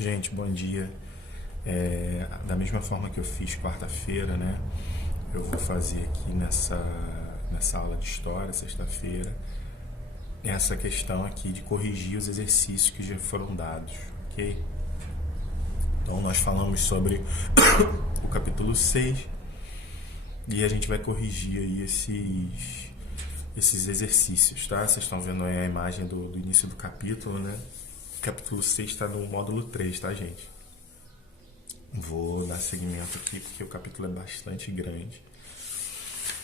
Gente, bom dia. Da mesma forma que eu fiz quarta-feira, né? Eu vou fazer aqui nessa aula de história, sexta-feira, essa questão aqui de corrigir os exercícios que já foram dados, ok? Então, nós falamos sobre o capítulo 6 e a gente vai corrigir aí esses exercícios, tá? Vocês estão vendo aí a imagem do início do capítulo, né? O capítulo 6 está no módulo 3, tá, gente? Vou dar seguimento aqui porque o capítulo é bastante grande.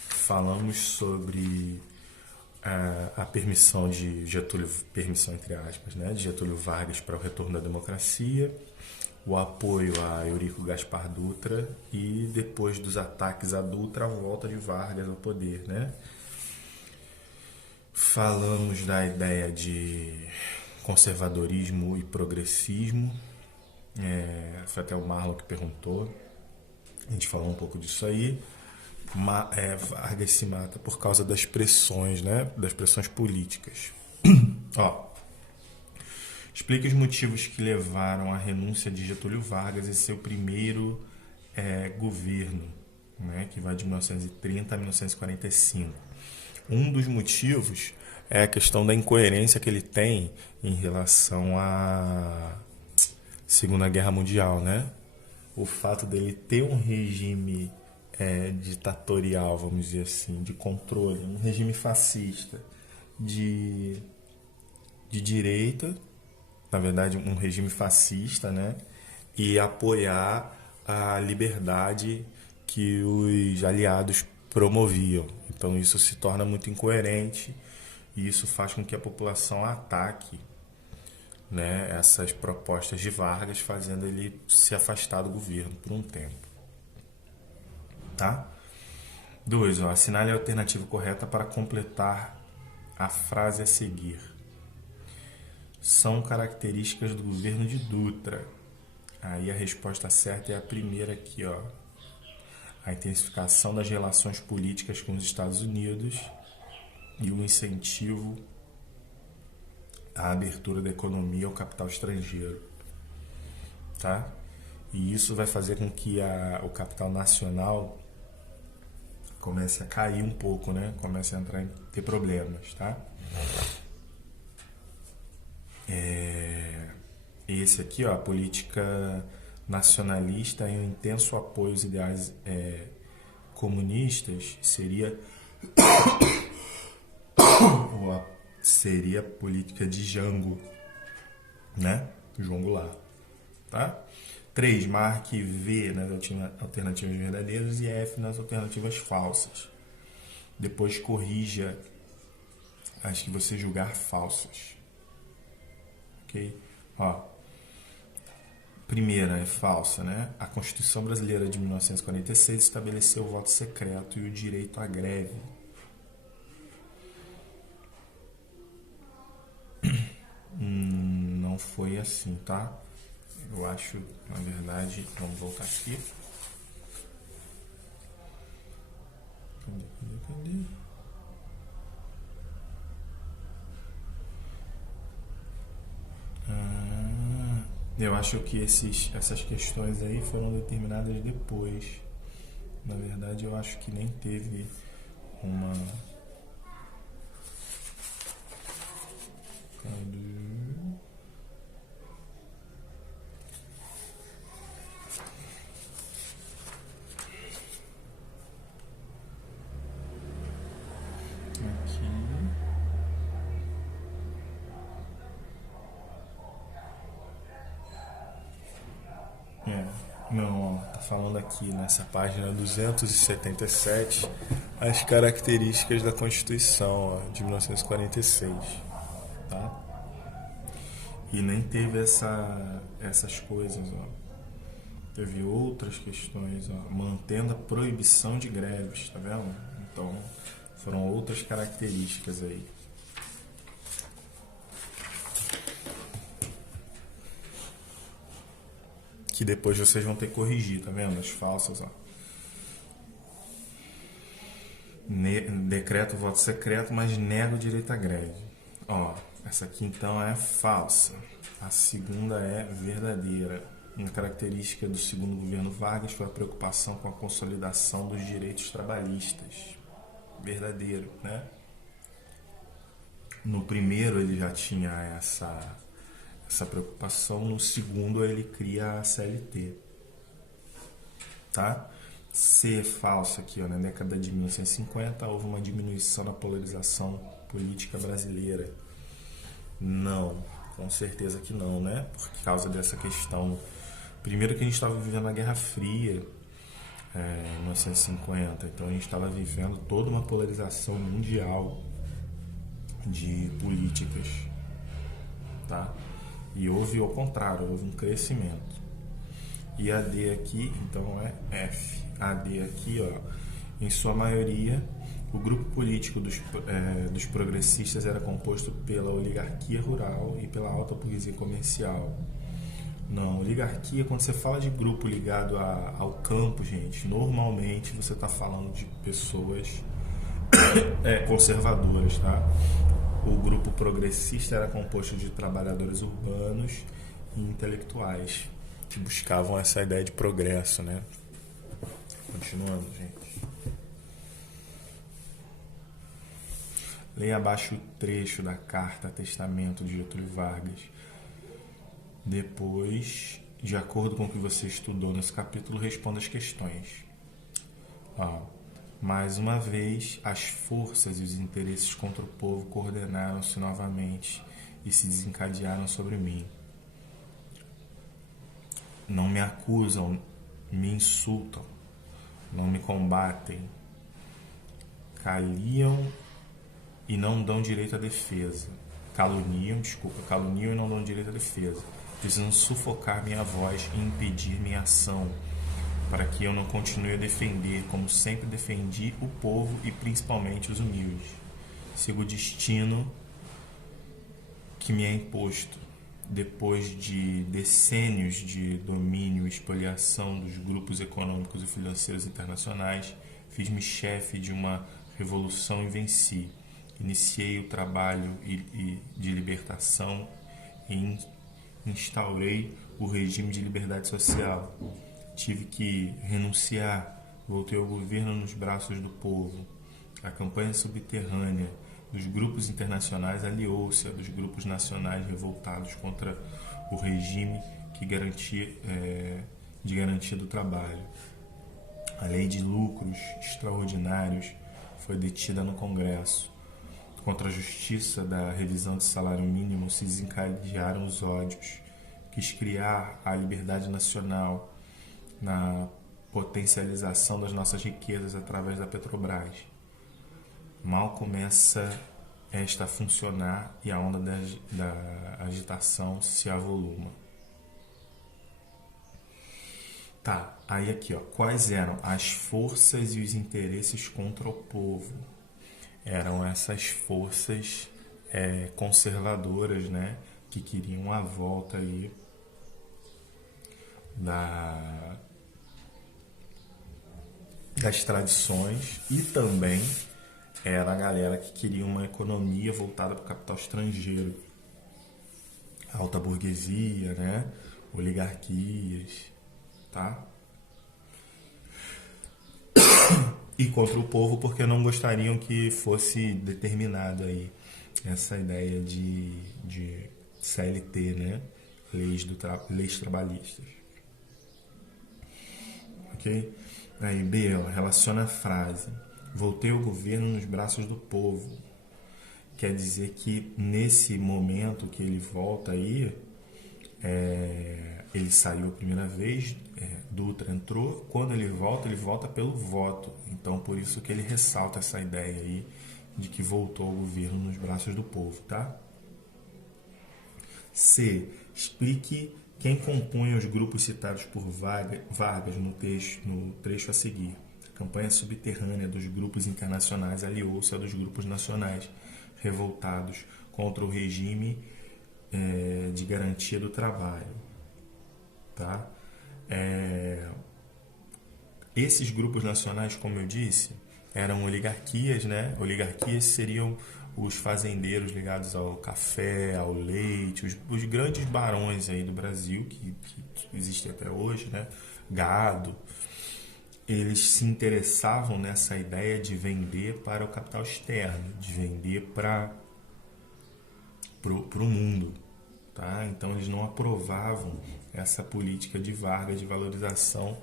Falamos sobre a permissão de Getúlio, permissão entre aspas, né, de Getúlio Vargas para o retorno da democracia, o apoio a Eurico Gaspar Dutra e, depois dos ataques a Dutra, a volta de Vargas ao poder, né? Falamos da ideia de conservadorismo e progressismo. Foi até o Marlon que perguntou. A gente falou um pouco disso aí. Vargas se mata por causa das pressões, né? Das pressões políticas. Ó, explique os motivos que levaram à renúncia de Getúlio Vargas em seu primeiro governo, né? Que vai de 1930 a 1945. Um dos motivos é a questão da incoerência que ele tem em relação à Segunda Guerra Mundial, né? O fato dele ter um regime ditatorial, vamos dizer assim, de controle, um regime fascista de direita, na verdade um regime fascista, né? E apoiar a liberdade que os aliados promoviam. Então isso se torna muito incoerente e isso faz com que a população ataque, né, essas propostas de Vargas, fazendo ele se afastar do governo por um tempo. Tá? 2. Assinale a alternativa correta para completar a frase a seguir. São características do governo de Dutra. Aí a resposta certa é a primeira aqui, ó. A intensificação das relações políticas com os Estados Unidos e o incentivo à abertura da economia ao capital estrangeiro, tá? E isso vai fazer com que o capital nacional comece a cair um pouco, né? Comece a ter problemas, tá? Esse aqui, ó, a política nacionalista e um intenso apoio aos ideais comunistas seria a política de Jango, né? João Goulart, tá? 3. Marque V nas alternativas verdadeiras e F nas alternativas falsas. Depois corrija as que você julgar falsas. Ok? Ó, primeira é falsa, né? A Constituição Brasileira de 1946 estabeleceu o voto secreto e o direito à greve. Não foi assim, tá? Eu acho, na verdade, vamos voltar aqui. Cadê? Eu acho que essas questões aí foram determinadas depois. Na verdade, eu acho que nem teve uma... Não, ó, tá falando aqui nessa página 277 as características da Constituição, ó, de 1946, tá? E nem teve essas coisas, ó. Teve outras questões, ó, mantendo a proibição de greves, tá vendo? Então, foram outras características aí. Que depois vocês vão ter que corrigir, tá vendo? As falsas, ó. Decreta o voto secreto, mas nega o direito à greve. Ó, Essa aqui então é falsa. A segunda é verdadeira. Uma característica do segundo governo Vargas foi a preocupação com a consolidação dos direitos trabalhistas. Verdadeiro, né? No primeiro ele já tinha essa preocupação, no segundo ele cria a CLT. Tá? C falso aqui, ó, na década de 1950 houve uma diminuição na polarização política brasileira. Não, com certeza que não, né? Por causa dessa questão. Primeiro que a gente estava vivendo a Guerra Fria em 1950, então a gente estava vivendo toda uma polarização mundial de políticas, tá? E houve ao contrário, houve um crescimento. E a D aqui, então é F. A D aqui, ó, em sua maioria, o grupo político dos progressistas era composto pela oligarquia rural e pela alta burguesia comercial. Não, oligarquia, quando você fala de grupo ligado ao campo, gente, normalmente você está falando de pessoas conservadoras, tá? O grupo progressista era composto de trabalhadores urbanos e intelectuais que buscavam essa ideia de progresso, né? Continuando, gente. Leia abaixo o trecho da carta testamento de Getúlio Vargas. Depois, de acordo com o que você estudou nesse capítulo, responda as questões. Mais uma vez, as forças e os interesses contra o povo coordenaram-se novamente e se desencadearam sobre mim. Não me acusam, me insultam, não me combatem, caluniam e não dão direito à defesa. Caluniam e não dão direito à defesa. Precisam sufocar minha voz e impedir minha ação, para que eu não continue a defender, como sempre defendi, o povo e principalmente os humildes. Sigo o destino que me é imposto. Depois de decênios de domínio e expoliação dos grupos econômicos e financeiros internacionais, fiz-me chefe de uma revolução e venci. Iniciei o trabalho de libertação e instaurei o regime de liberdade social. Tive que renunciar, voltei ao governo nos braços do povo. A campanha subterrânea dos grupos internacionais aliou-se a dos grupos nacionais revoltados contra o regime de garantia do trabalho. A lei de lucros extraordinários foi detida no Congresso. Contra a justiça da revisão de salário mínimo se desencadearam os ódios. Quis criar a liberdade nacional na potencialização das nossas riquezas através da Petrobras. Mal começa esta a funcionar e a onda da agitação se avoluma. Tá, aí aqui, ó, quais eram as forças e os interesses contra o povo? Eram essas forças conservadoras, né, que queriam a volta aí das tradições, e também era a galera que queria uma economia voltada para o capital estrangeiro, alta burguesia, né, oligarquias, tá? E contra o povo porque não gostariam que fosse determinado aí essa ideia de CLT, né, leis trabalhistas. Ok? Aí B, ó, relaciona a frase: voltei ao governo nos braços do povo. Quer dizer que nesse momento que ele volta aí, ele saiu a primeira vez, Dutra entrou, quando ele volta pelo voto. Então por isso que ele ressalta essa ideia aí de que voltou ao governo nos braços do povo, tá? C, explique quem compunha os grupos citados por Vargas no trecho a seguir. A campanha subterrânea dos grupos internacionais aliou-se a dos grupos nacionais revoltados contra o regime de garantia do trabalho. Tá? Esses grupos nacionais, como eu disse, eram oligarquias, né? Oligarquias seriam os fazendeiros ligados ao café, ao leite, os grandes barões aí do Brasil, que existem até hoje, né? Gado, eles se interessavam nessa ideia de vender para o capital externo, de vender para o mundo. Tá? Então eles não aprovavam essa política de Vargas de valorização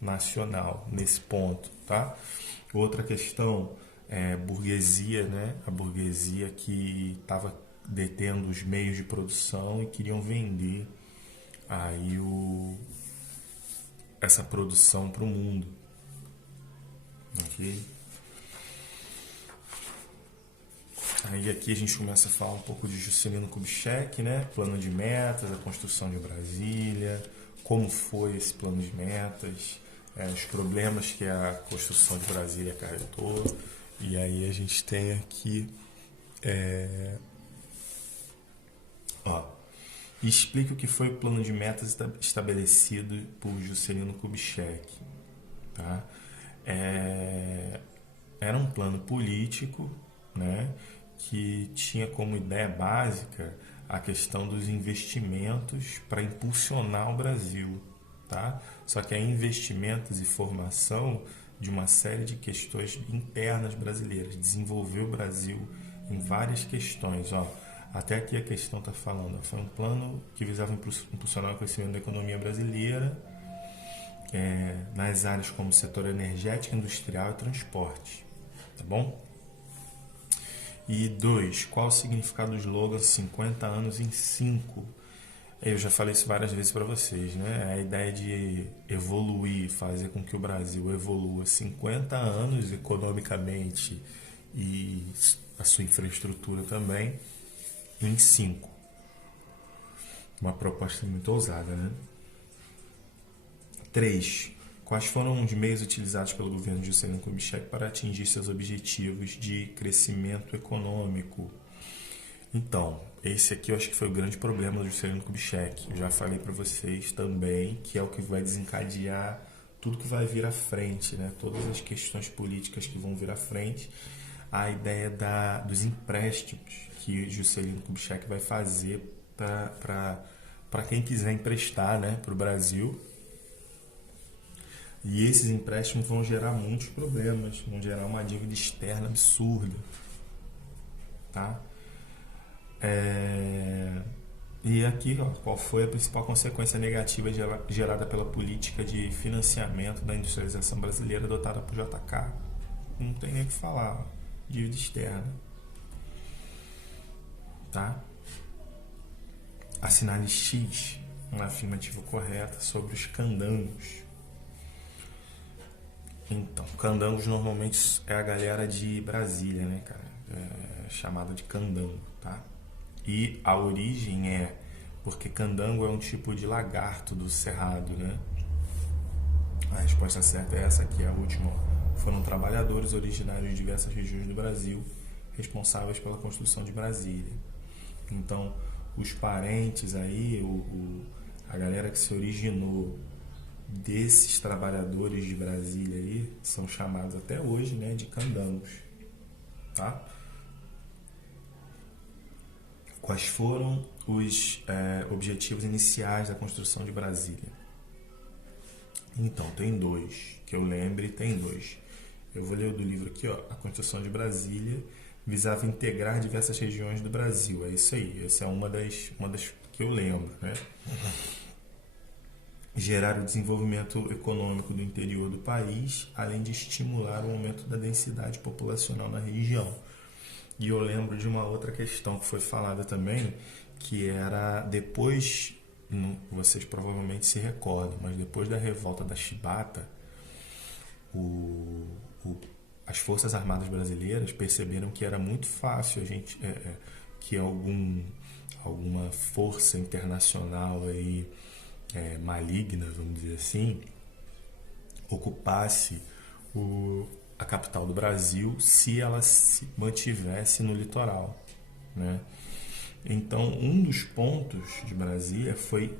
nacional nesse ponto. Tá? Outra questão é burguesia, né? A burguesia que estava detendo os meios de produção e queriam vender aí essa produção para o mundo. Ok? Aí aqui a gente começa a falar um pouco de Juscelino Kubitschek, né? Plano de metas, a construção de Brasília, como foi esse plano de metas, os problemas que a construção de Brasília acarretou. E aí a gente tem aqui explica o que foi o plano de metas estabelecido por Juscelino Kubitschek. Tá? Era um plano político, né, que tinha como ideia básica a questão dos investimentos para impulsionar o Brasil. Tá? Só que é investimentos e formação de uma série de questões internas brasileiras, desenvolver o Brasil em várias questões. Até aqui a questão está falando, foi um plano que visava impulsionar o crescimento da economia brasileira nas áreas como setor energético, industrial e transporte. Tá bom? E 2, qual o significado do slogan 50 anos em 5? Eu já falei isso várias vezes para vocês, né? A ideia de evoluir, fazer com que o Brasil evolua 50 anos economicamente e a sua infraestrutura também em 5. Uma proposta muito ousada, né? 3. Quais foram os meios utilizados pelo governo de Juscelino Kubitschek para atingir seus objetivos de crescimento econômico? Então, esse aqui eu acho que foi o grande problema do Juscelino Kubitschek. Eu já falei para vocês também que é o que vai desencadear tudo que vai vir à frente, né? Todas as questões políticas que vão vir à frente. A ideia dos empréstimos que Juscelino Kubitschek vai fazer para quem quiser emprestar, né, para o Brasil. E esses empréstimos vão gerar muitos problemas, vão gerar uma dívida externa absurda. Tá? E aqui, qual foi a principal consequência negativa gerada pela política de financiamento da industrialização brasileira adotada por JK? Não tem nem o que falar. Dívida externa. Tá? Assinale X, uma afirmativa correta sobre os candangos. Então, candangos normalmente é a galera de Brasília, né, cara? Chamada de candango, tá? E a origem é porque candango é um tipo de lagarto do cerrado, né? A resposta certa é essa aqui, a última. Foram trabalhadores originários de diversas regiões do Brasil responsáveis pela construção de Brasília. Então, os parentes aí, a galera que se originou desses trabalhadores de Brasília aí são chamados até hoje, né, de candangos, tá? Quais foram os objetivos iniciais da construção de Brasília? Então, tem 2, que eu lembre, tem 2. Eu vou ler o do livro aqui, A Construção de Brasília visava integrar diversas regiões do Brasil. É isso aí, essa é uma das que eu lembro, né? Gerar o desenvolvimento econômico do interior do país, além de estimular o aumento da densidade populacional na região. E eu lembro de uma outra questão que foi falada também, que era depois, vocês provavelmente se recordam, mas depois da revolta da Chibata, as Forças Armadas Brasileiras perceberam que era muito fácil que alguma força internacional aí, maligna, vamos dizer assim, ocupasse a capital do Brasil se ela se mantivesse no litoral, né? Então, um dos pontos de Brasília foi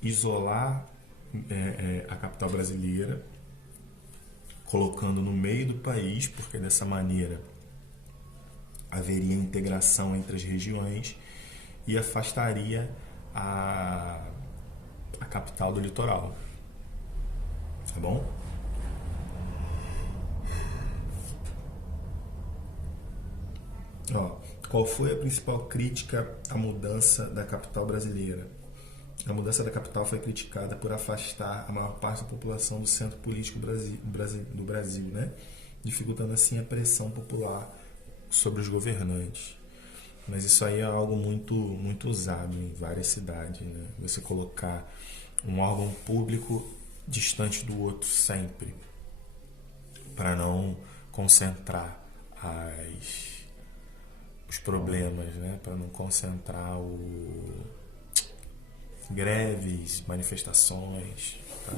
isolar a capital brasileira, colocando no meio do país, porque dessa maneira haveria integração entre as regiões e afastaria a capital do litoral. Tá bom? Ó, qual foi a principal crítica à mudança da capital brasileira? A mudança da capital foi criticada por afastar a maior parte da população do centro político do Brasil, né? Dificultando assim a pressão popular sobre os governantes. Mas isso aí é algo muito usado em várias cidades, né? Você colocar um órgão público distante do outro sempre, para não concentrar os problemas, né? Para não concentrar greves, manifestações. Tá?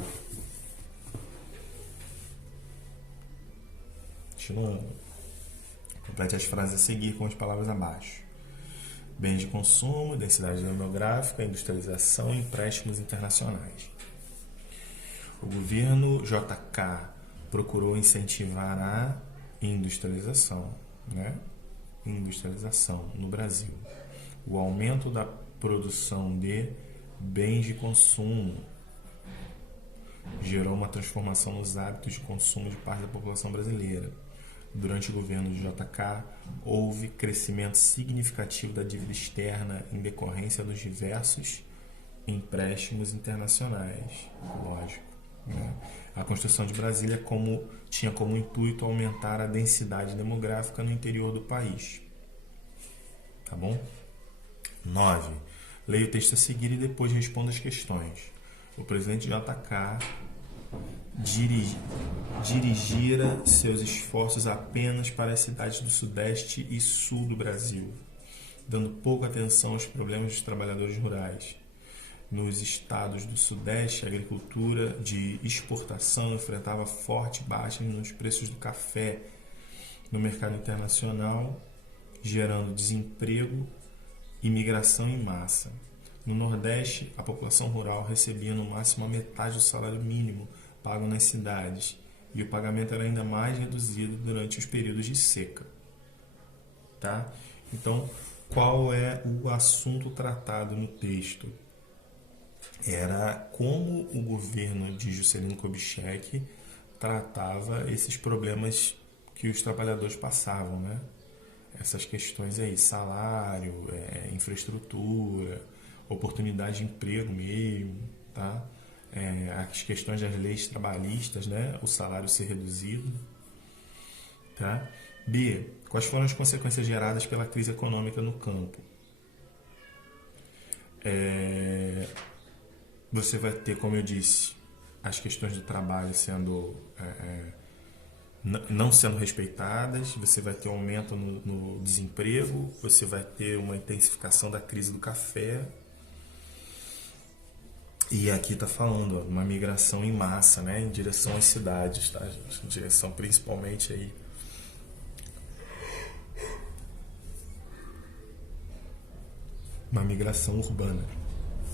Continuando. Complete as frases a seguir com as palavras abaixo. Bens de consumo, densidade demográfica, industrialização e empréstimos internacionais. O governo JK procurou incentivar a industrialização, né? Industrialização no Brasil. O aumento da produção de bens de consumo gerou uma transformação nos hábitos de consumo de parte da população brasileira. Durante o governo de JK, houve crescimento significativo da dívida externa em decorrência dos diversos empréstimos internacionais. Lógico. Né? A construção de Brasília tinha como intuito aumentar a densidade demográfica no interior do país. Tá bom? 9. Leia o texto a seguir e depois responda as questões. O presidente JK dirigira seus esforços apenas para as cidades do Sudeste e Sul do Brasil, dando pouca atenção aos problemas dos trabalhadores rurais. Nos estados do Sudeste, a agricultura de exportação enfrentava forte baixa nos preços do café no mercado internacional, gerando desemprego e migração em massa. No Nordeste, a população rural recebia no máximo a metade do salário mínimo pago nas cidades, e o pagamento era ainda mais reduzido durante os períodos de seca. Tá? Então, qual é o assunto tratado no texto? Era como o governo de Juscelino Kubitschek tratava esses problemas que os trabalhadores passavam, né? Essas questões aí, salário, infraestrutura, oportunidade de emprego mesmo, tá? As questões das leis trabalhistas, né? O salário ser reduzido, tá? B. Quais foram as consequências geradas pela crise econômica no campo? Você vai ter, como eu disse, as questões do trabalho sendo não sendo respeitadas, você vai ter um aumento no desemprego, você vai ter uma intensificação da crise do café. E aqui está falando, uma migração em massa, né, em direção às cidades, tá, gente? Em direção principalmente aí uma migração urbana,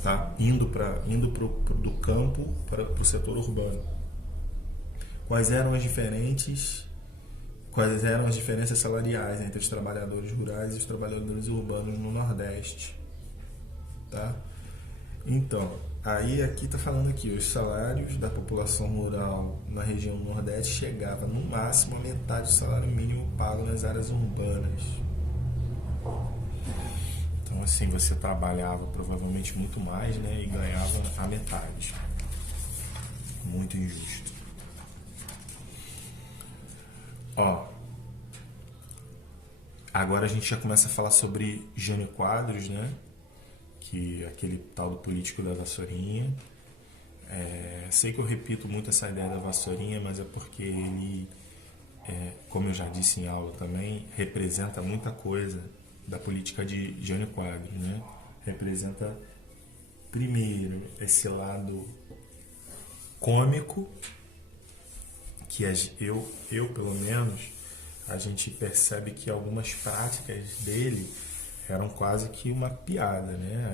tá? Indo do campo para o setor urbano. Quais eram as diferenças salariais entre os trabalhadores rurais e os trabalhadores urbanos no Nordeste, tá? Então, aí aqui está falando aqui, os salários da população rural na região Nordeste chegavam no máximo a metade do salário mínimo pago nas áreas urbanas. Então, assim, você trabalhava provavelmente muito mais, né, e ganhava a metade. Muito injusto. Ó, agora a gente já começa a falar sobre Jânio Quadros, né? Que é aquele tal do político da vassourinha. Sei que eu repito muito essa ideia da vassourinha, mas é porque ele, como eu já disse em aula também, representa muita coisa da política de Jânio Quadros, né? Representa, primeiro, esse lado cômico, que eu pelo menos, a gente percebe que algumas práticas dele eram quase que uma piada, né?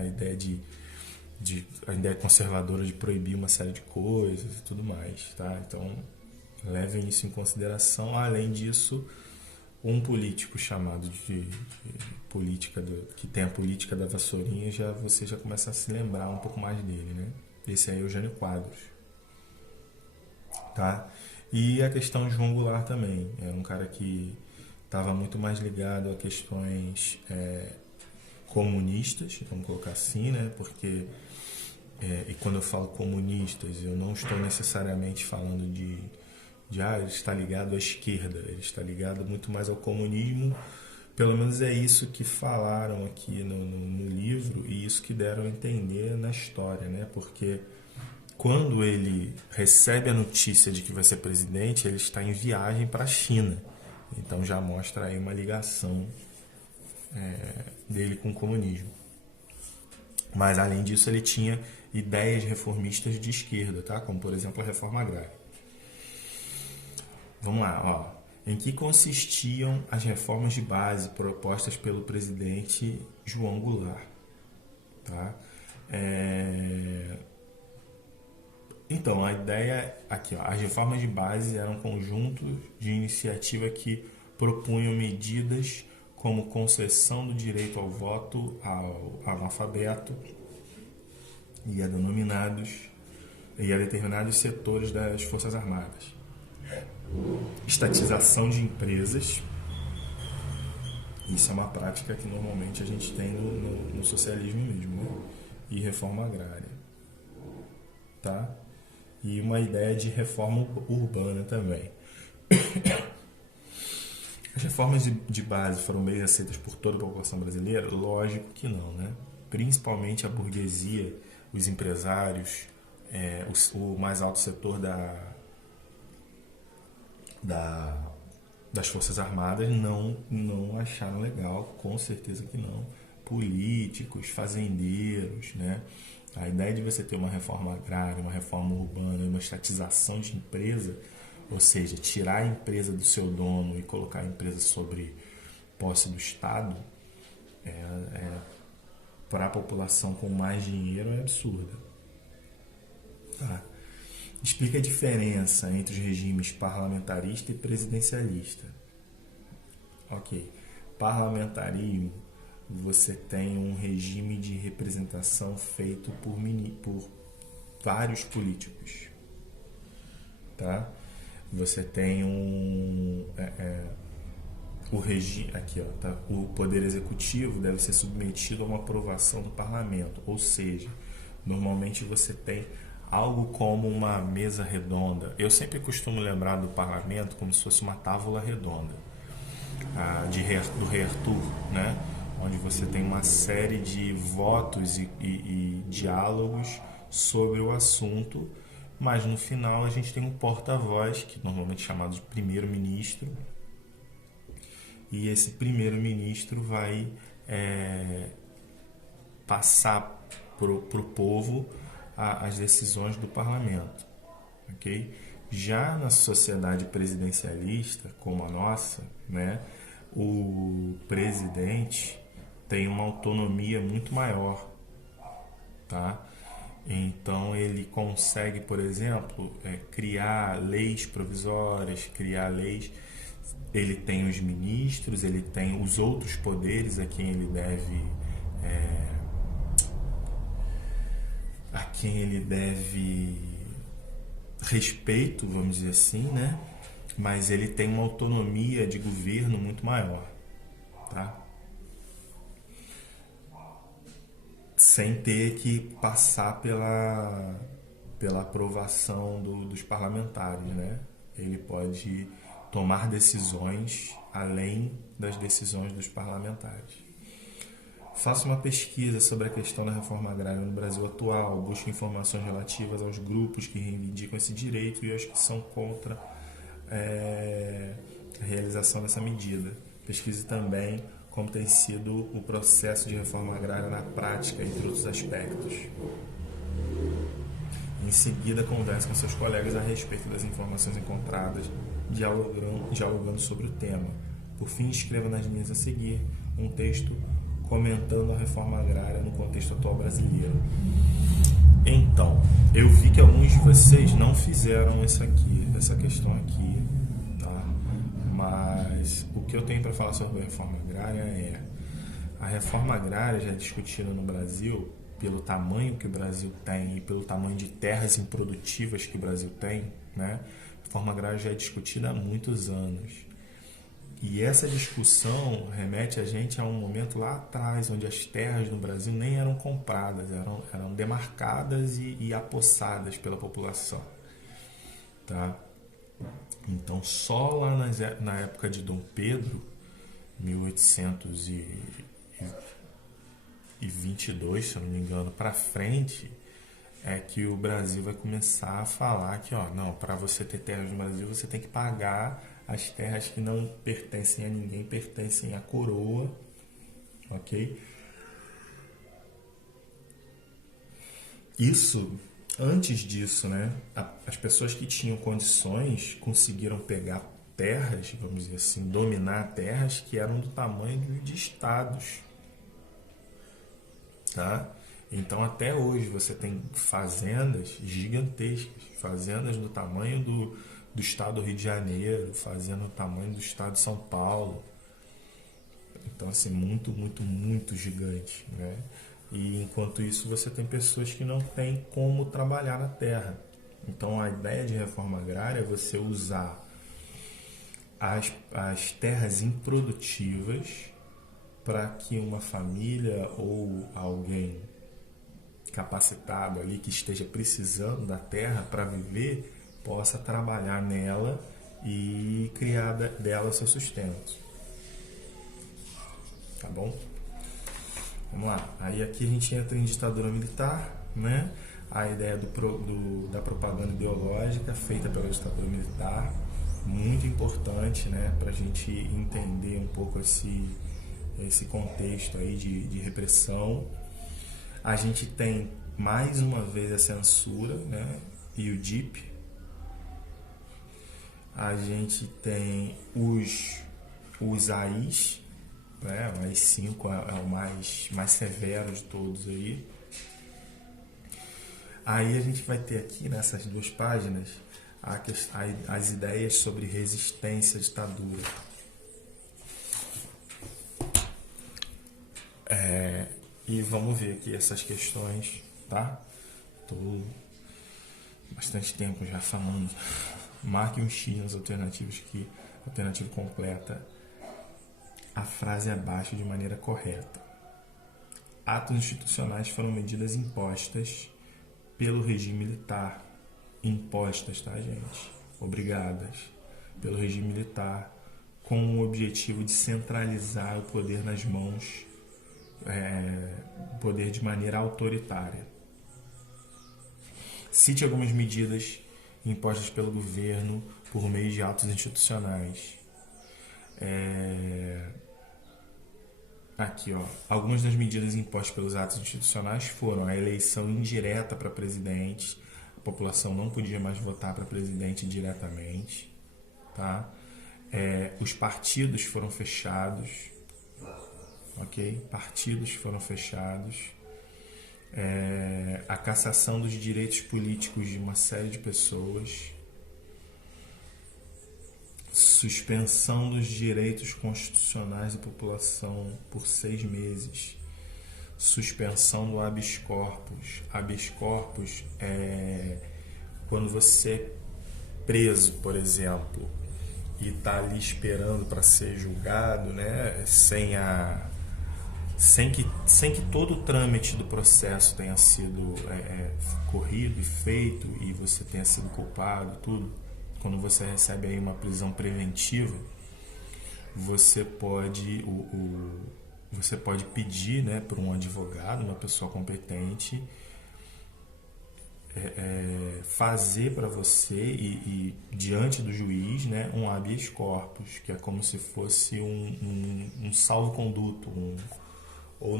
A ideia conservadora de proibir uma série de coisas e tudo mais, tá? Então, levem isso em consideração. Além disso, um político chamado de política que tem a política da vassourinha, você já começa a se lembrar um pouco mais dele, né? Esse aí é Eugênio Quadros, tá? E a questão de João Goulart também, é um cara que estava muito mais ligado a questões comunistas, vamos colocar assim, né? Porque, e quando eu falo comunistas, eu não estou necessariamente falando de ele está ligado à esquerda, ele está ligado muito mais ao comunismo, pelo menos é isso que falaram aqui no livro e isso que deram a entender na história, né? Porque quando ele recebe a notícia de que vai ser presidente, ele está em viagem para a China, então já mostra aí uma ligação dele com o comunismo. Mas além disso ele tinha ideias reformistas de esquerda, tá? Como por exemplo a reforma agrária. Vamos lá, ó. Em que consistiam as reformas de base propostas pelo presidente João Goulart, tá? Então, a ideia aqui, ó, as reformas de base eram um conjunto de iniciativa que propunham medidas como concessão do direito ao voto ao analfabeto e a determinados setores das Forças Armadas. Estatização de empresas, isso é uma prática que normalmente a gente tem no socialismo mesmo, né? E reforma agrária, tá? E uma ideia de reforma urbana também. As reformas de base foram bem aceitas por toda a população brasileira? Lógico que não, né? Principalmente a burguesia, os empresários, o mais alto setor das Forças Armadas não acharam legal, com certeza que não. Políticos, fazendeiros, né? A ideia de você ter uma reforma agrária, uma reforma urbana, uma estatização de empresa, ou seja, tirar a empresa do seu dono e colocar a empresa sobre posse do Estado, para a população com mais dinheiro é absurda. Tá? Explica a diferença entre os regimes parlamentarista e presidencialista. Ok. Parlamentarismo, você tem um regime de representação feito por vários políticos. Tá? Você tem o regime aqui, ó, tá? O poder executivo deve ser submetido a uma aprovação do parlamento, ou seja, normalmente você tem algo como uma mesa redonda. Eu sempre costumo lembrar do parlamento como se fosse uma tábua redonda, do rei Arthur, né? Onde você tem uma série de votos e diálogos sobre o assunto, mas no final a gente tem um porta-voz, que normalmente é chamado de primeiro-ministro, e esse primeiro-ministro vai passar para o povo as decisões do parlamento, ok? Já na sociedade presidencialista, como a nossa, né, o presidente tem uma autonomia muito maior, tá? Então ele consegue, por exemplo, criar leis provisórias, criar leis. Ele tem os ministros, ele tem os outros poderes a quem ele deve respeito, vamos dizer assim, né? Mas ele tem uma autonomia de governo muito maior, tá? Sem ter que passar pela aprovação dos parlamentares, né? Ele pode tomar decisões além das decisões dos parlamentares. Faça uma pesquisa sobre a questão da reforma agrária no Brasil atual, busque informações relativas aos grupos que reivindicam esse direito e aos que são contra a realização dessa medida. Pesquise também como tem sido o processo de reforma agrária na prática, entre outros aspectos. Em seguida, converse com seus colegas a respeito das informações encontradas, dialogando sobre o tema. Por fim, escreva nas linhas a seguir um texto comentando a reforma agrária no contexto atual brasileiro. Então, eu vi que alguns de vocês não fizeram essa questão aqui, tá? Mas o que eu tenho para falar sobre a reforma agrária é: a reforma agrária já é discutida no Brasil pelo tamanho que o Brasil tem e pelo tamanho de terras improdutivas que o Brasil tem, né? A reforma agrária já é discutida há muitos anos. E essa discussão remete a gente a um momento lá atrás, onde as terras no Brasil nem eram compradas, eram demarcadas e apossadas pela população, tá? Então, só lá na época de Dom Pedro, 1822, se eu não me engano, para frente, é que o Brasil vai começar a falar que, ó, não, para você ter terras no Brasil, você tem que pagar as terras que não pertencem a ninguém, pertencem à coroa, ok? Isso, antes disso, né, as pessoas que tinham condições conseguiram pegar terras, vamos dizer assim, dominar terras que eram do tamanho de estados, tá? Então, até hoje, você tem fazendas gigantescas, fazendas do tamanho do estado do Rio de Janeiro, fazendo o tamanho do estado de São Paulo. Então, assim, muito, muito, muito gigante, né? E enquanto isso, você tem pessoas que não têm como trabalhar na terra. Então, a ideia de reforma agrária é você usar as terras improdutivas para que uma família ou alguém capacitado ali que esteja precisando da terra para viver possa trabalhar nela e criar dela seu sustento. Tá bom? Vamos lá. Aí aqui a gente entra em ditadura militar, né? A ideia da propaganda ideológica feita pela ditadura militar, muito importante, né? Para a gente entender um pouco esse contexto aí de repressão. A gente tem mais uma vez a censura, né? E o DIP. A gente tem os AIs, né? O AI-5 é o mais severo de todos aí. Aí a gente vai ter aqui nessas duas páginas as ideias sobre resistência à ditadura. E vamos ver aqui essas questões, tá? Estou bastante tempo já falando. Marque um X nas alternativas que alternativa completa a frase abaixo de maneira correta. Atos institucionais foram medidas impostas pelo regime militar. Impostas, tá, gente? Obrigadas pelo regime militar com o objetivo de centralizar o poder nas mãos, poder de maneira autoritária. Cite algumas medidas impostas pelo governo por meio de atos institucionais. Aqui, ó, algumas das medidas impostas pelos atos institucionais foram a eleição indireta para presidente. A população não podia mais votar para presidente diretamente, tá? Os partidos foram fechados, ok? Partidos foram fechados. A cassação dos direitos políticos de uma série de pessoas, suspensão dos direitos constitucionais da população por 6 meses, suspensão do habeas corpus. Habeas corpus é quando você é preso, por exemplo, e está ali esperando para ser julgado, né, sem que todo o trâmite do processo tenha sido corrido e feito e você tenha sido culpado, tudo. Quando você recebe aí uma prisão preventiva, você pode pedir, né, para um advogado, uma pessoa competente, fazer para você e diante do juiz, né, um habeas corpus, que é como se fosse um salvo-conduto, ou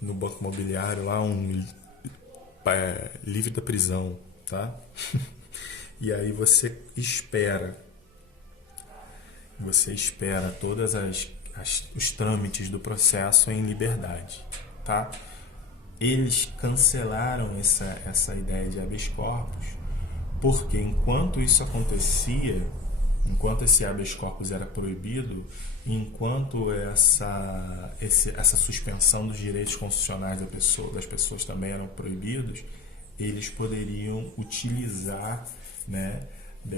no banco imobiliário lá, livre da prisão, tá? E aí você espera todas os trâmites do processo em liberdade, tá? Eles cancelaram essa ideia de habeas corpus porque enquanto isso acontecia, enquanto esse habeas corpus era proibido, enquanto essa suspensão dos direitos constitucionais das pessoas também eram proibidos, eles poderiam utilizar, né, como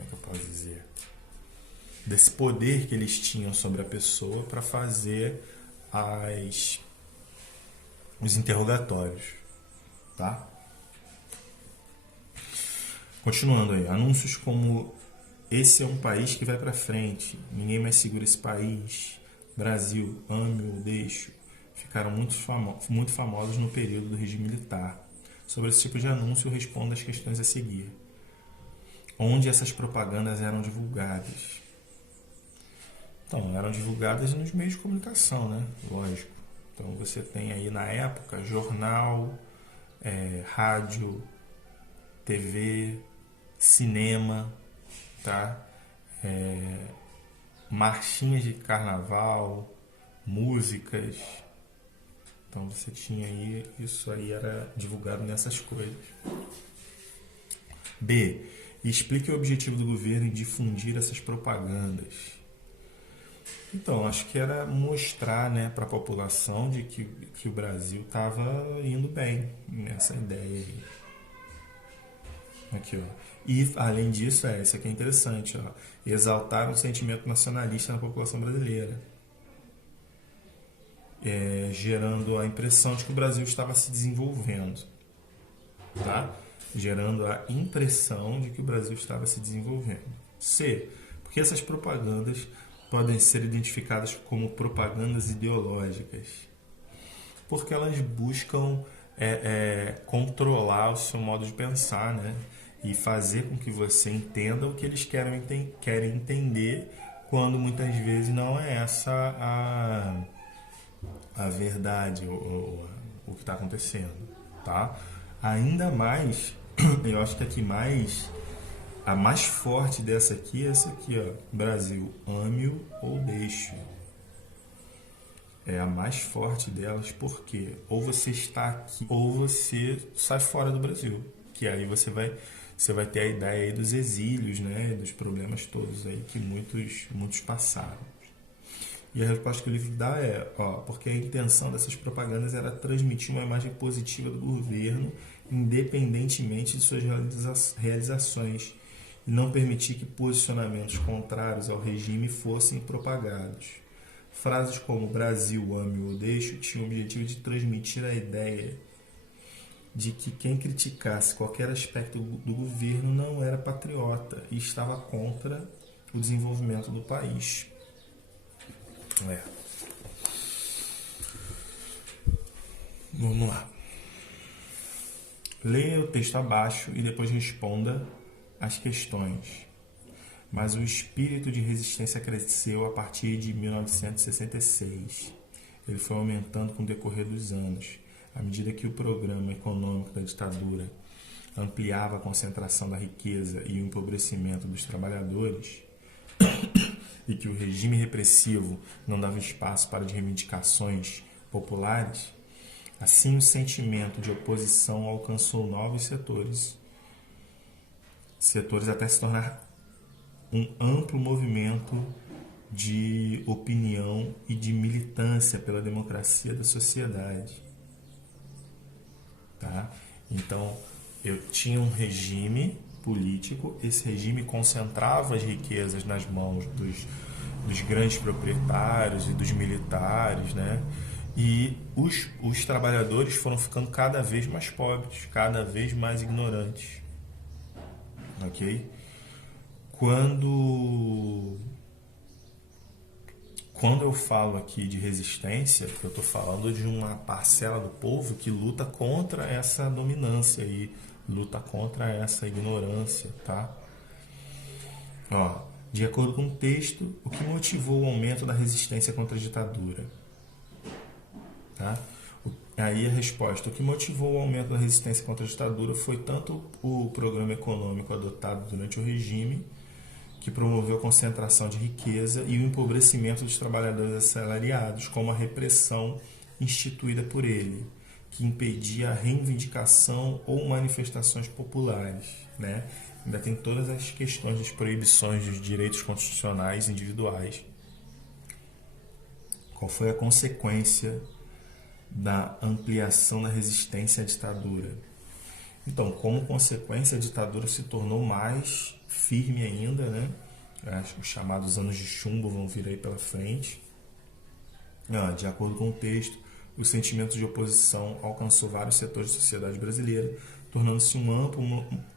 é que eu posso dizer? Desse poder que eles tinham sobre a pessoa para fazer os interrogatórios, tá? Continuando aí, anúncios como: esse é um país que vai para frente, ninguém mais segura esse país, Brasil, ame ou deixe, ficaram muito famosos no período do regime militar. Sobre esse tipo de anúncio, eu respondo as questões a seguir. Onde essas propagandas eram divulgadas? Então, eram divulgadas nos meios de comunicação, né? Lógico. Então, você tem aí na época jornal, rádio, TV, cinema, tá? Marchinhas de carnaval, músicas. Então você tinha aí, isso aí era divulgado nessas coisas. B. Explique o objetivo do governo em difundir essas propagandas. Então, acho que era mostrar, né, para a população de que o Brasil estava indo bem nessa ideia aí. Aqui, ó. E, além disso, isso aqui é interessante, ó, exaltar um sentimento nacionalista na população brasileira, gerando a impressão de que o Brasil estava se desenvolvendo, tá? Gerando a impressão de que o Brasil estava se desenvolvendo. C. Porque essas propagandas podem ser identificadas como propagandas ideológicas, porque elas buscam controlar o seu modo de pensar, né? E fazer com que você entenda o que eles querem entender, quando muitas vezes não é essa a verdade, o que está acontecendo, tá? Ainda mais, eu acho que a mais forte dessa aqui é essa aqui, ó, Brasil, ame-o ou deixe-o. É a mais forte delas, porque ou você está aqui ou você sai fora do Brasil, que aí você vai ter a ideia aí dos exílios, né, dos problemas todos aí que muitos passaram. E a resposta que o livro dá porque a intenção dessas propagandas era transmitir uma imagem positiva do governo, independentemente de suas realizações, e não permitir que posicionamentos contrários ao regime fossem propagados. Frases como Brasil, ame ou deixe tinham o objetivo de transmitir a ideia de que quem criticasse qualquer aspecto do governo não era patriota e estava contra o desenvolvimento do país. Vamos lá. Leia o texto abaixo e depois responda as questões. Mas o espírito de resistência cresceu a partir de 1966. Ele foi aumentando com o decorrer dos anos, à medida que o programa econômico da ditadura ampliava a concentração da riqueza e o empobrecimento dos trabalhadores, e que o regime repressivo não dava espaço para as reivindicações populares, assim o sentimento de oposição alcançou novos setores até se tornar um amplo movimento de opinião e de militância pela democracia da sociedade. Tá? Então, eu tinha um regime político, esse regime concentrava as riquezas nas mãos dos grandes proprietários e dos militares, né? E os trabalhadores foram ficando cada vez mais pobres, cada vez mais ignorantes. Ok? Quando eu falo aqui de resistência, eu estou falando de uma parcela do povo que luta contra essa dominância e luta contra essa ignorância, tá? De acordo com o texto, o que motivou o aumento da resistência contra a ditadura? Tá? Aí a resposta: o que motivou o aumento da resistência contra a ditadura foi tanto o programa econômico adotado durante o regime, que promoveu a concentração de riqueza e o empobrecimento dos trabalhadores assalariados, como a repressão instituída por ele, que impedia a reivindicação ou manifestações populares, né? Ainda tem todas as questões das proibições dos direitos constitucionais individuais. Qual foi a consequência da ampliação da resistência à ditadura? Então, como consequência, a ditadura se tornou mais firme ainda, né? Os chamados anos de chumbo vão vir aí pela frente. De acordo com o texto, o sentimento de oposição alcançou vários setores da sociedade brasileira, tornando-se um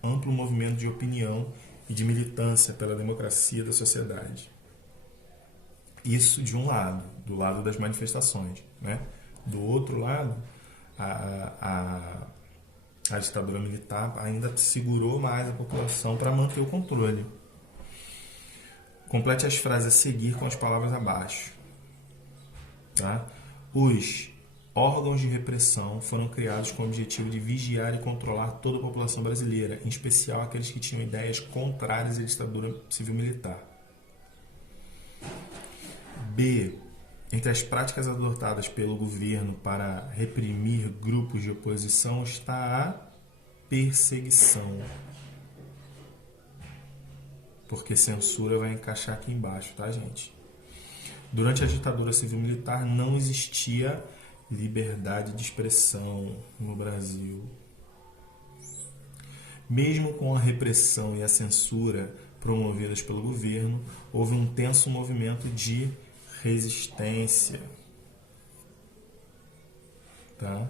amplo movimento de opinião e de militância pela democracia da sociedade. Isso de um lado, do lado das manifestações, né? Do outro lado, a ditadura militar ainda segurou mais a população para manter o controle. Complete as frases a seguir com as palavras abaixo. Tá? Os órgãos de repressão foram criados com o objetivo de vigiar e controlar toda a população brasileira, em especial aqueles que tinham ideias contrárias à ditadura civil-militar. B. Entre as práticas adotadas pelo governo para reprimir grupos de oposição está a perseguição. Porque censura vai encaixar aqui embaixo, tá, gente? Durante a ditadura civil-militar não existia liberdade de expressão no Brasil. Mesmo com a repressão e a censura promovidas pelo governo, houve um tenso movimento de resistência. Tá?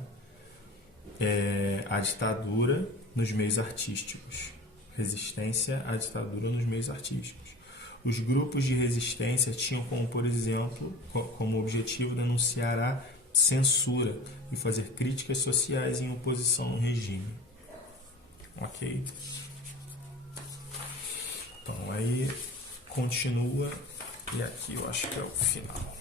A ditadura nos meios artísticos. Resistência à ditadura nos meios artísticos. Os grupos de resistência tinham como, por exemplo, como objetivo denunciar a censura e fazer críticas sociais em oposição ao regime. Ok? Então, aí continua, e aqui eu acho que é o final.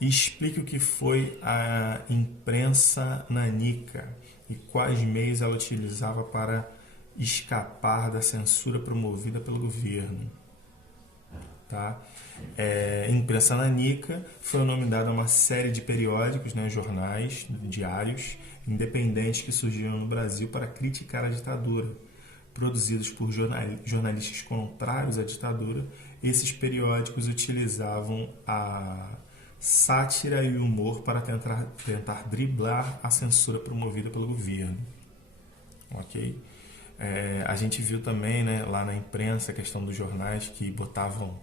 Explique o que foi a imprensa nanica e quais meios ela utilizava para escapar da censura promovida pelo governo. Tá? Imprensa nanica foi o nome dado a uma série de periódicos, né, jornais, diários, independentes que surgiram no Brasil para criticar a ditadura. Produzidos por jornalistas contrários à ditadura, esses periódicos utilizavam a sátira e o humor para tentar driblar a censura promovida pelo governo. Ok? A gente viu também, né, lá na imprensa a questão dos jornais que botavam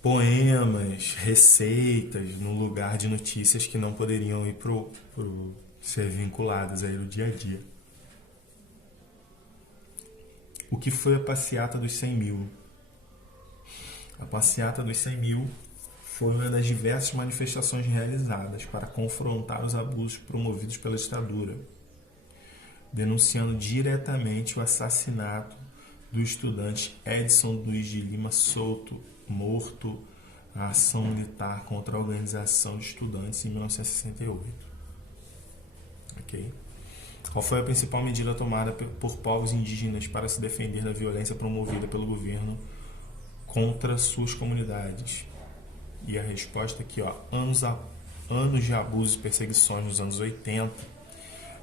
poemas, receitas no lugar de notícias que não poderiam ir ser vinculadas aí no dia a dia. O que foi a passeata dos 100 mil? A passeata dos 100 mil foi uma das diversas manifestações realizadas para confrontar os abusos promovidos pela ditadura, denunciando diretamente o assassinato do estudante Edson Luiz de Lima Souto, morto na ação militar contra a Organização de Estudantes em 1968. Ok? Qual foi a principal medida tomada por povos indígenas para se defender da violência promovida pelo governo contra suas comunidades? E a resposta aqui, anos de abusos e perseguições nos anos 80,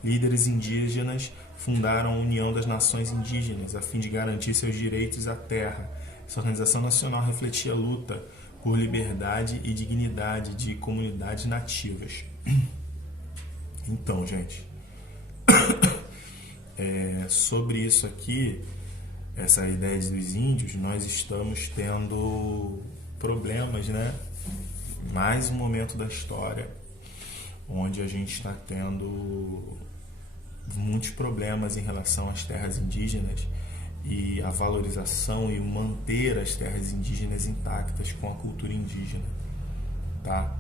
líderes indígenas fundaram a União das Nações Indígenas a fim de garantir seus direitos à terra. Essa organização nacional refletia a luta por liberdade e dignidade de comunidades nativas. Então, gente, sobre isso aqui, essa ideia dos índios, nós estamos tendo problemas, né? Mais um momento da história onde a gente está tendo muitos problemas em relação às terras indígenas e a valorização e o manter as terras indígenas intactas com a cultura indígena, tá?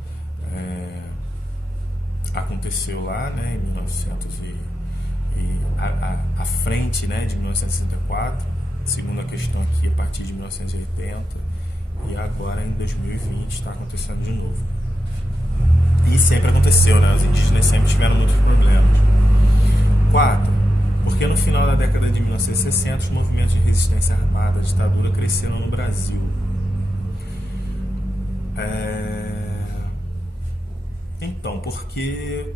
Aconteceu lá, né, em 1900 à frente, né, de 1964, segundo a questão aqui, a partir de 1980, e agora em 2020 está acontecendo de novo. E sempre aconteceu, né? Os indígenas sempre tiveram muitos problemas. 4. Porque no final da década de 1960 os movimentos de resistência armada à ditadura cresceram no Brasil. Então, porque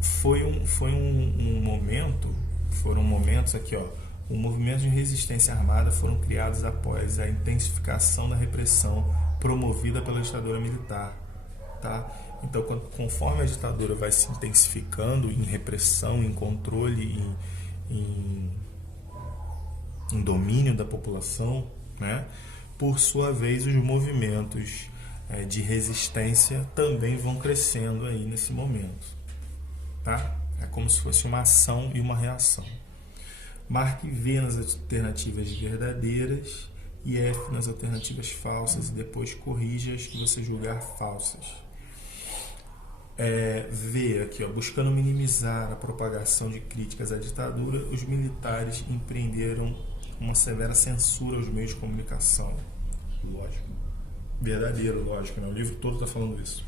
foi um momento, foram momentos aqui, ó, o movimento de resistência armada foram criados após a intensificação da repressão promovida pela ditadura militar, tá? Então, conforme a ditadura vai se intensificando em repressão, em controle, em, em domínio da população, né? Por sua vez, os movimentos de resistência também vão crescendo aí nesse momento, tá? É como se fosse uma ação e uma reação. Marque V nas alternativas verdadeiras e F nas alternativas falsas e depois corrija as que você julgar falsas. V aqui, ó, buscando minimizar a propagação de críticas à ditadura, os militares empreenderam uma severa censura aos meios de comunicação. Lógico. Verdadeiro, lógico, né? O livro todo está falando isso.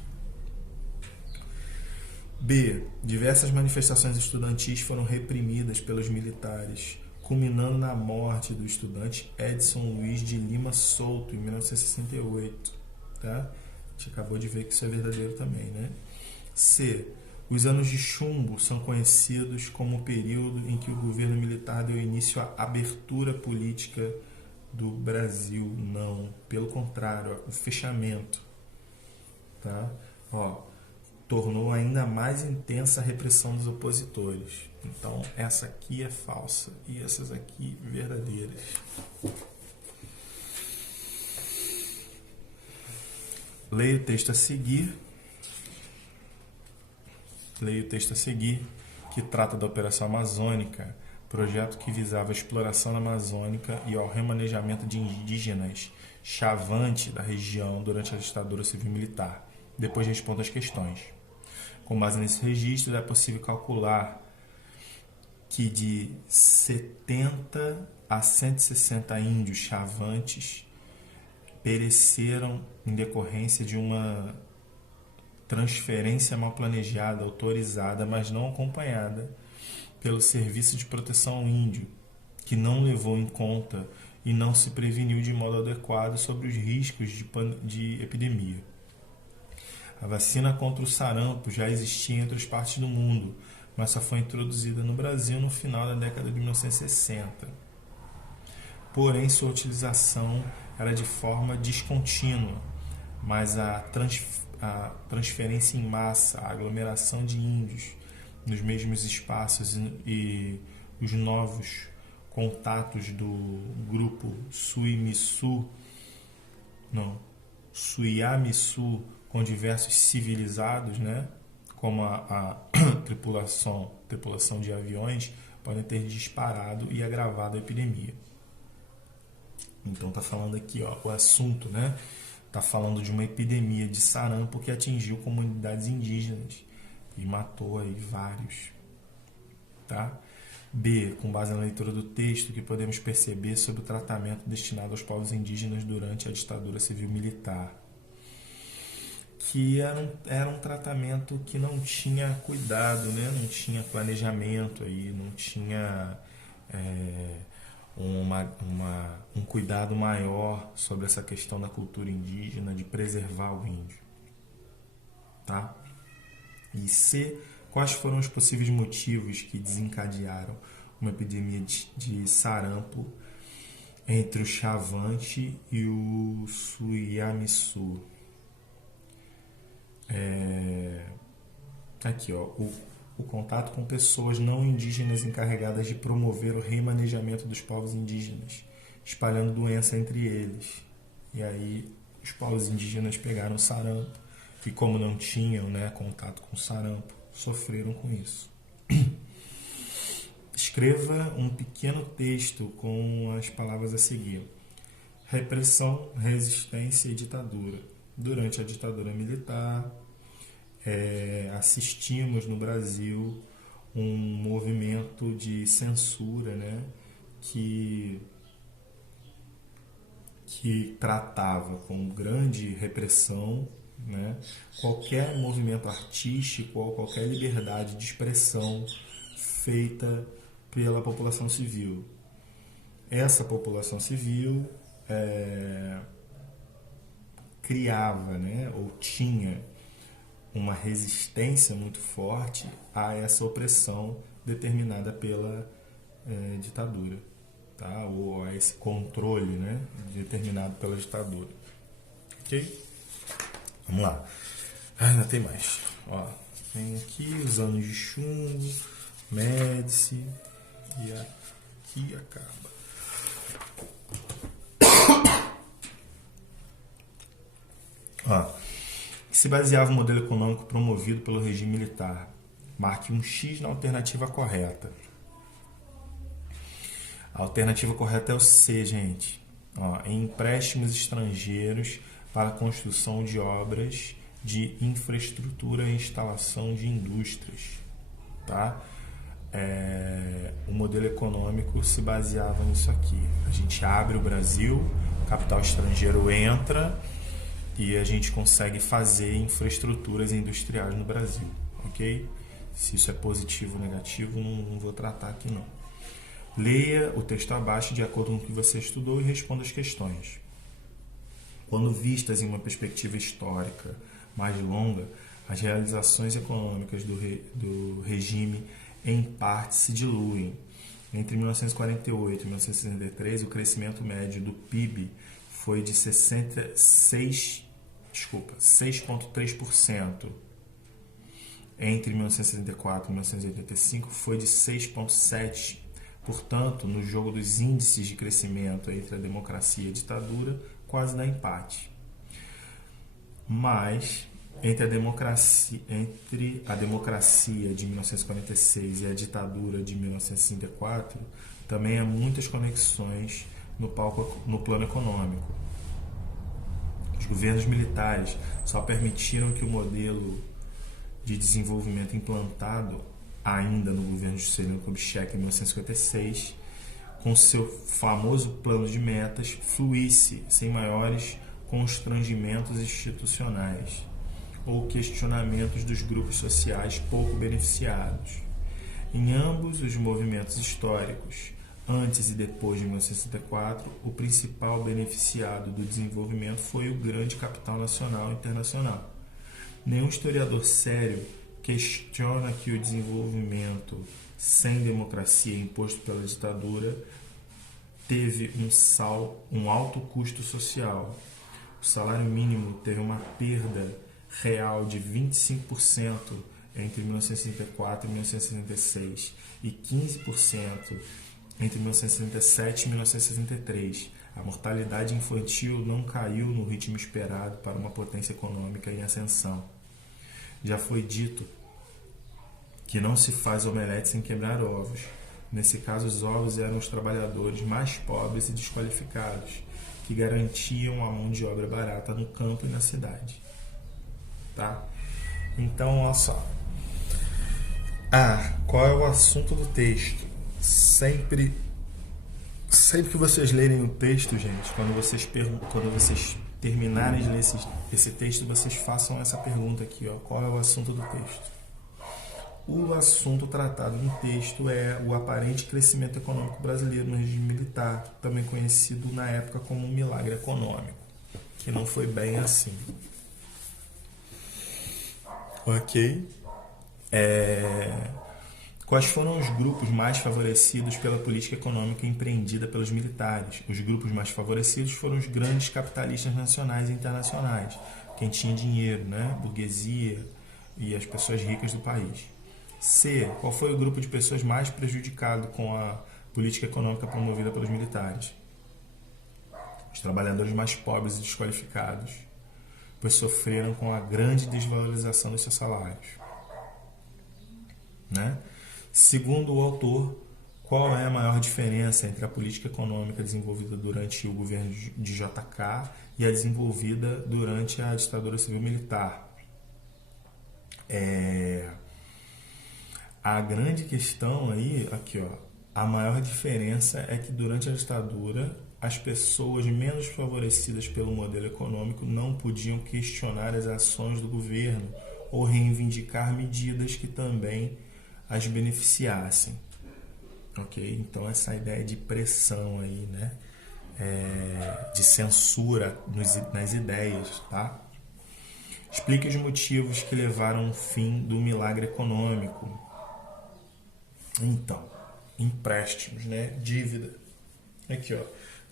B. Diversas manifestações estudantis foram reprimidas pelos militares, culminando na morte do estudante Edson Luiz de Lima Souto, em 1968. Tá? A gente acabou de ver que isso é verdadeiro também, né? C. Os anos de chumbo são conhecidos como o período em que o governo militar deu início à abertura política do Brasil. Não, pelo contrário, ó, o fechamento. Tá? Ó, tornou ainda mais intensa a repressão dos opositores. Então, essa aqui é falsa e essas aqui verdadeiras. Leia o texto a seguir. Leia o texto a seguir, que trata da Operação Amazônica, projeto que visava a exploração amazônica e ao remanejamento de indígenas Chavante da região durante a ditadura civil-militar. Depois responda as questões. Com base nesse registro, é possível calcular que de 70 a 160 índios chavantes pereceram em decorrência de uma transferência mal planejada, autorizada, mas não acompanhada pelo Serviço de Proteção ao Índio, que não levou em conta e não se preveniu de modo adequado sobre os riscos de epidemia. A vacina contra o sarampo já existia em outras partes do mundo, mas só foi introduzida no Brasil no final da década de 1960. Porém, sua utilização era de forma descontínua, mas a transferência em massa, a aglomeração de índios nos mesmos espaços e os novos contatos do grupo Suiamisu com diversos civilizados, né, como a tripulação de aviões, podem ter disparado e agravado a epidemia. Então está falando aqui, ó, o assunto, né? Está falando de uma epidemia de sarampo que atingiu comunidades indígenas e matou aí vários. Tá? B. Com base na leitura do texto, que podemos perceber sobre o tratamento destinado aos povos indígenas durante a ditadura civil-militar. Que era um tratamento que não tinha cuidado, né? Não tinha planejamento, aí, não tinha um cuidado maior sobre essa questão da cultura indígena, de preservar o índio. Tá? E C. Quais foram os possíveis motivos que desencadearam uma epidemia de sarampo entre o Chavante e o Suiamisu? Aqui, ó, o contato com pessoas não indígenas encarregadas de promover o remanejamento dos povos indígenas, espalhando doença entre eles. E aí os povos indígenas pegaram sarampo e, como não tinham, né, contato com sarampo, sofreram com isso. Escreva um pequeno texto com as palavras a seguir. Repressão, resistência e ditadura. Durante a ditadura militar, assistimos no Brasil um movimento de censura, né, que tratava com grande repressão, né, qualquer movimento artístico ou qualquer liberdade de expressão feita pela população civil. Essa população civil criava, né, ou tinha uma resistência muito forte a essa opressão determinada pela ditadura, tá? Ou a esse controle, né, determinado pela ditadura. Ok? Vamos lá. Ainda tem mais. Ó, tem aqui os anos de chumbo, Médici, e aqui acaba. Ó, se baseava o modelo econômico promovido pelo regime militar. Marque um X na alternativa correta. A alternativa correta é o C, gente. Ó, em empréstimos estrangeiros para a construção de obras de infraestrutura e instalação de indústrias. Tá? O modelo econômico se baseava nisso aqui. A gente abre o Brasil, capital estrangeiro entra e a gente consegue fazer infraestruturas industriais no Brasil, ok? Se isso é positivo ou negativo, não vou tratar aqui não. Leia o texto abaixo de acordo com o que você estudou e responda as questões. Quando vistas em uma perspectiva histórica mais longa, as realizações econômicas do regime em parte se diluem. Entre 1948 e 1963, o crescimento médio do PIB foi de 6,3%. Entre 1964 e 1985 foi de 6,7%. Portanto, no jogo dos índices de crescimento entre a democracia e a ditadura, quase dá empate. Mas entre a democracia de 1946 e a ditadura de 1964, também há muitas conexões no plano econômico. Os governos militares só permitiram que o modelo de desenvolvimento implantado ainda no governo de Juscelino Kubitschek em 1956, com seu famoso plano de metas, fluísse sem maiores constrangimentos institucionais ou questionamentos dos grupos sociais pouco beneficiados. Em ambos os movimentos históricos, antes e depois de 1964, o principal beneficiado do desenvolvimento foi o grande capital nacional e internacional. Nenhum historiador sério questiona que o desenvolvimento sem democracia imposto pela ditadura teve um alto custo social. O salário mínimo teve uma perda real de 25% entre 1964 e 1966 e 15% entre 1967 e 1963. A mortalidade infantil não caiu no ritmo esperado para uma potência econômica em ascensão. Já foi dito que não se faz omelete sem quebrar ovos. Nesse caso, os ovos eram os trabalhadores mais pobres e desqualificados, que garantiam a mão de obra barata no campo e na cidade. Tá? Então, olha só. Qual é o assunto do texto? Sempre que vocês lerem o texto, gente, quando vocês terminarem de ler esse texto, vocês façam essa pergunta aqui, ó, qual é o assunto do texto? O assunto tratado no texto é o aparente crescimento econômico brasileiro no regime militar, também conhecido na época como um milagre econômico, que não foi bem assim. Ok? Quais foram os grupos mais favorecidos pela política econômica empreendida pelos militares? Os grupos mais favorecidos foram os grandes capitalistas nacionais e internacionais, quem tinha dinheiro, né? Burguesia e as pessoas ricas do país. C. Qual foi o grupo de pessoas mais prejudicado com a política econômica promovida pelos militares? Os trabalhadores mais pobres e desqualificados, pois sofreram com a grande desvalorização dos seus salários. Né? Segundo o autor, qual é a maior diferença entre a política econômica desenvolvida durante o governo de JK e a desenvolvida durante a ditadura civil-militar? A grande questão aí, aqui ó, a maior diferença é que durante a ditadura as pessoas menos favorecidas pelo modelo econômico não podiam questionar as ações do governo ou reivindicar medidas que também as beneficiassem. Ok? Então essa ideia de pressão aí, né? de censura nas ideias, tá? Explique os motivos que levaram ao fim do milagre econômico. Então, empréstimos, né? Dívida. Aqui, ó.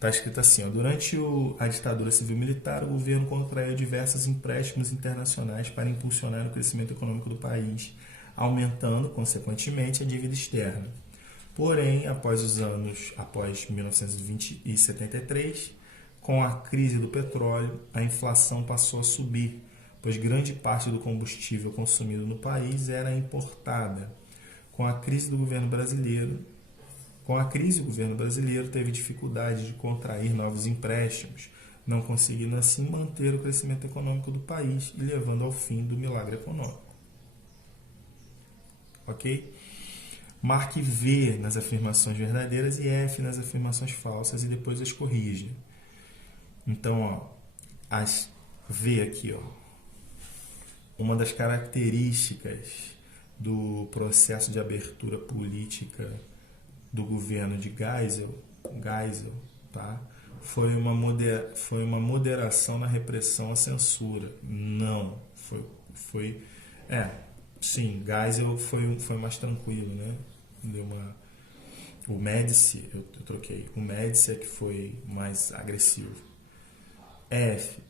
Tá escrito assim, ó. Durante a ditadura civil-militar, o governo contraiu diversos empréstimos internacionais para impulsionar o crescimento econômico do país, aumentando, consequentemente, a dívida externa. Porém, após 1920 e 73, com a crise do petróleo, a inflação passou a subir, pois grande parte do combustível consumido no país era importada. Com a crise, o governo brasileiro teve dificuldade de contrair novos empréstimos, não conseguindo assim manter o crescimento econômico do país e levando ao fim do milagre econômico. Ok? Marque V nas afirmações verdadeiras e F nas afirmações falsas e depois as corrija. Então, ó, as V aqui, ó. Uma das características do processo de abertura política do governo de Geisel, tá? Foi uma moderação na repressão à censura. Não, sim, Geisel foi mais tranquilo, né? O Médici, eu troquei. O Médici é que foi mais agressivo. F.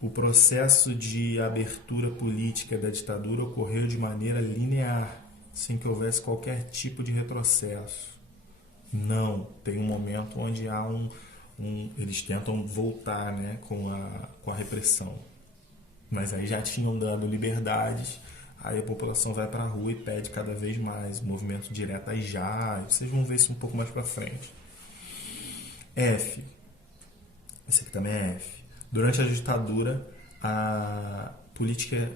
O processo de abertura política da ditadura ocorreu de maneira linear, sem que houvesse qualquer tipo de retrocesso. Não, tem um momento onde há eles tentam voltar, né, com a repressão. Mas aí já tinham dado liberdades, aí a população vai para a rua e pede cada vez mais, movimento direto aí já, vocês vão ver isso um pouco mais para frente. F. Esse aqui também é F. Durante a ditadura, a política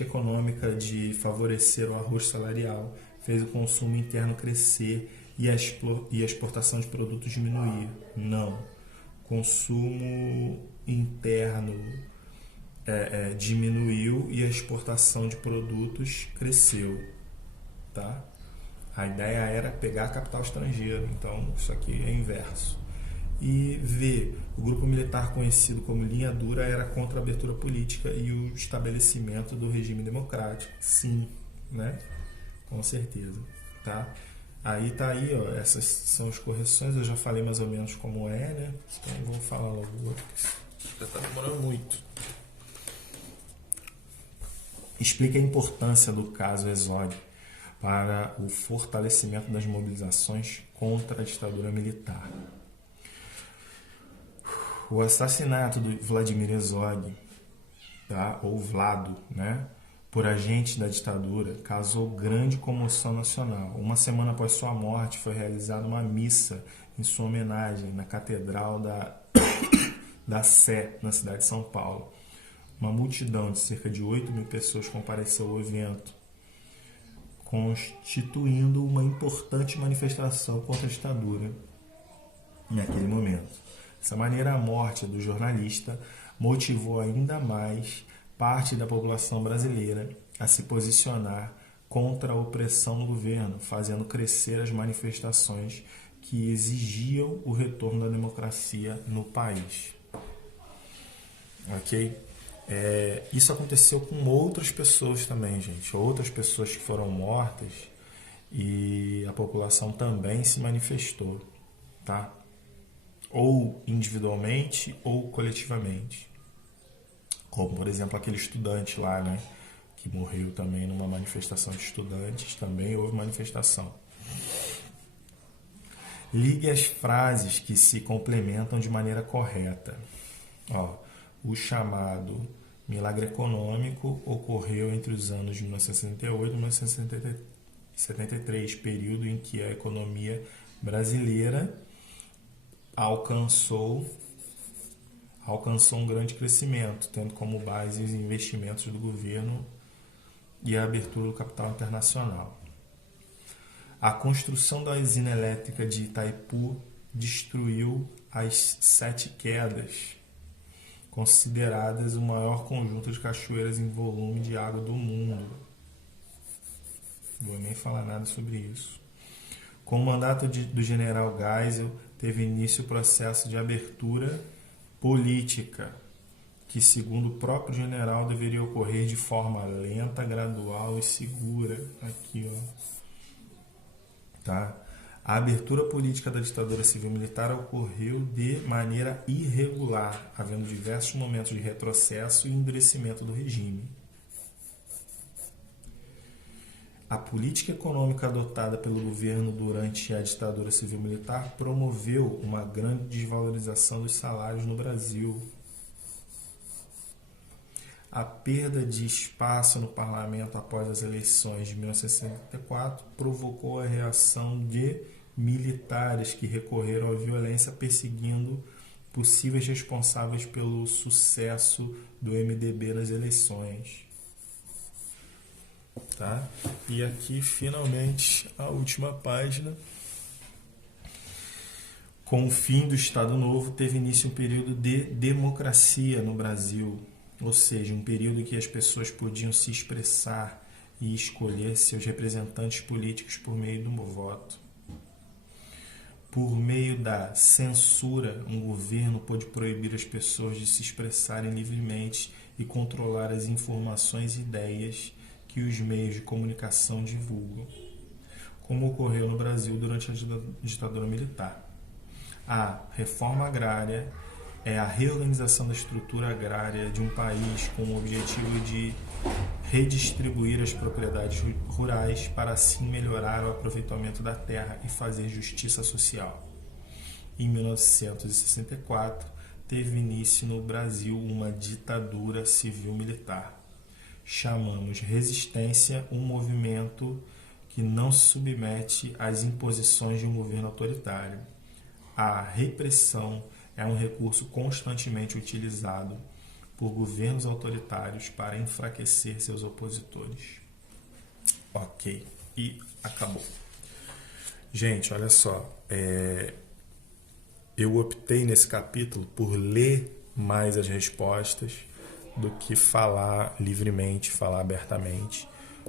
econômica de favorecer o arroz salarial fez o consumo interno crescer e a exportação de produtos diminuir. Não. Consumo interno diminuiu e a exportação de produtos cresceu. Tá? A ideia era pegar capital estrangeiro, então isso aqui é inverso. E V, o grupo militar conhecido como Linha Dura era contra a abertura política e o estabelecimento do regime democrático. Sim, né? Com certeza, tá? Aí tá aí, ó, essas são as correções, eu já falei mais ou menos como é, né? Então vou falar logo outro, já tá demorando muito. Explica a importância do caso Exódio para o fortalecimento das mobilizações contra a ditadura militar. O assassinato do Vladimir Herzog, tá? Ou Vlado, né? Por agentes da ditadura, causou grande comoção nacional. Uma semana após sua morte, foi realizada uma missa em sua homenagem na Catedral da Sé, na cidade de São Paulo. Uma multidão de cerca de 8.000 pessoas compareceu ao evento, constituindo uma importante manifestação contra a ditadura naquele momento. Dessa maneira, a morte do jornalista motivou ainda mais parte da população brasileira a se posicionar contra a opressão do governo, fazendo crescer as manifestações que exigiam o retorno da democracia no país. Ok? Isso aconteceu com outras pessoas também, gente. Outras pessoas que foram mortas e a população também se manifestou, tá? Ou individualmente ou coletivamente. Como, por exemplo, aquele estudante lá, né? Que morreu também numa manifestação de estudantes. Também houve manifestação. Ligue as frases que se complementam de maneira correta. Ó, o chamado milagre econômico ocorreu entre os anos de 1968 e 1973, período em que a economia brasileira alcançou um grande crescimento, tendo como base os investimentos do governo e a abertura do capital internacional. A construção da usina elétrica de Itaipu destruiu as 7 quedas, consideradas o maior conjunto de cachoeiras em volume de água do mundo. Não vou nem falar nada sobre isso. Com o mandato do general Geisel, teve início o processo de abertura política, que, segundo o próprio general, deveria ocorrer de forma lenta, gradual e segura. Aqui, ó. Tá? A abertura política da ditadura civil-militar ocorreu de maneira irregular, havendo diversos momentos de retrocesso e endurecimento do regime. A política econômica adotada pelo governo durante a ditadura civil-militar promoveu uma grande desvalorização dos salários no Brasil. A perda de espaço no parlamento após as eleições de 1964 provocou a reação de militares que recorreram à violência perseguindo possíveis responsáveis pelo sucesso do MDB nas eleições. Tá? E aqui, finalmente, a última página. Com o fim do Estado Novo, teve início um período de democracia no Brasil, ou seja, um período em que as pessoas podiam se expressar e escolher seus representantes políticos por meio do voto. Por meio da censura, um governo pôde proibir as pessoas de se expressarem livremente e controlar as informações e ideias que os meios de comunicação divulgam, como ocorreu no Brasil durante a ditadura militar. A reforma agrária é a reorganização da estrutura agrária de um país com o objetivo de redistribuir as propriedades rurais para assim melhorar o aproveitamento da terra e fazer justiça social. Em 1964, teve início no Brasil uma ditadura civil-militar. Chamamos resistência um movimento que não se submete às imposições de um governo autoritário. A repressão é um recurso constantemente utilizado por governos autoritários para enfraquecer seus opositores. Ok, e acabou. Gente, olha só, eu optei nesse capítulo por ler mais as respostas do que falar livremente, falar abertamente,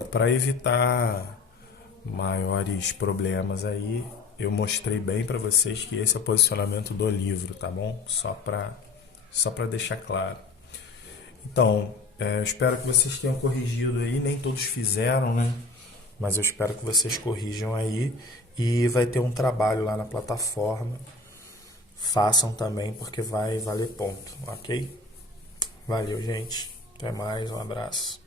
para evitar maiores problemas aí. Eu mostrei bem para vocês que esse é o posicionamento do livro, tá bom? Só para deixar claro. Então, eu espero que vocês tenham corrigido aí, nem todos fizeram, né? Mas eu espero que vocês corrijam aí e vai ter um trabalho lá na plataforma. Façam também, porque vai valer ponto, ok? Valeu, gente. Até mais, um abraço.